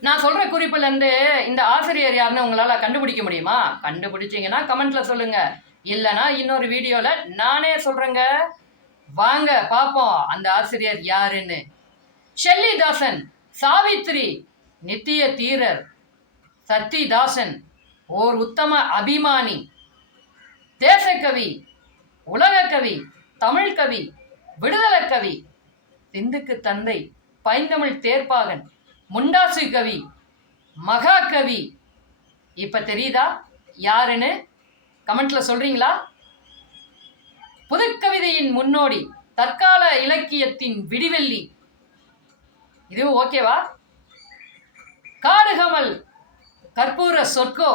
நான் சொல்ற குறிப்புல இருந்து இந்த ஆசிரியர் யாருன்னு உங்களால கண்டுபிடிக்க முடியுமா? கண்டுபிடிச்சீங்கன்னா கமெண்ட்ல சொல்லுங்க. இல்லனா இன்னொரு வீடியோல நானே சொல்றேங்க. வாங்க பாப்போம் அந்த ஆசிரியர் யாருன்னு. ஷெல்லிதாசன், சாவித்ரி, நித்திய தீரர், சத்திதாசன், ஓர் உத்தம அபிமானி, தேசக்கவி, உலகக்கவி, தமிழ் கவி, விடுதலை கவி, சிந்துக்கு தந்தை, பைந்தமிழ் தேர்ப்பாகன், முண்டாசு கவி, மகாகவி. இப்ப தெரியுதா யாருன்னு? கமெண்ட்ல சொல்றீங்களா? புதுக்கவிதையின் முன்னோடி, தற்கால இலக்கியத்தின் விடிவெள்ளி. இது ஓகேவா? காடுகமல், கற்பூர சொற்கோ,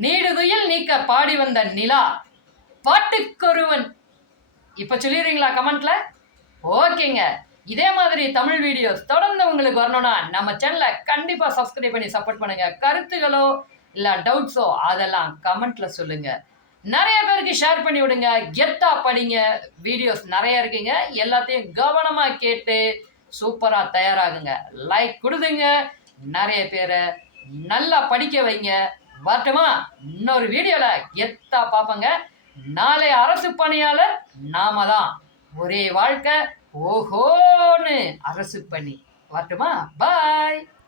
நீடுதுயில் நீக்க பாடி வந்த நிலா, பாட்டுக்கொருவன். இப்ப சொல்லிடுறீங்களா கமெண்ட்ல? ஓகேங்க. இதே மாதிரி தமிழ் வீடியோஸ் தொடர்ந்து உங்களுக்கு வரணும்னா நம்ம சேனலை கண்டிப்பா சப்ஸ்கிரைப் பண்ணி சப்போர்ட் பண்ணுங்க. கருத்துகளோ இல்ல டவுட்ஸோ அதெல்லாம் கமெண்ட்ல சொல்லுங்க. நிறைய பேருக்கு ஷேர் பண்ணி விடுங்க. கெத்தா படிங்க. வீடியோஸ் நிறைய இருக்குங்க. எல்லாத்தையும் கவனமா கேட்டு சூப்பரா தயாராகுங்க. லைக் கொடுதுங்க. நிறைய பேரை நல்லா படிக்க வைங்க. வரட்டுமா? இன்னொரு வீடியோல கெத்தா பார்ப்பங்க. நாளை அரசு பணியாளர் நாம தான். ஒரே வாழ்க்கை ஓஹோன்னு அரசு பணி. வரட்டுமா? பாய்.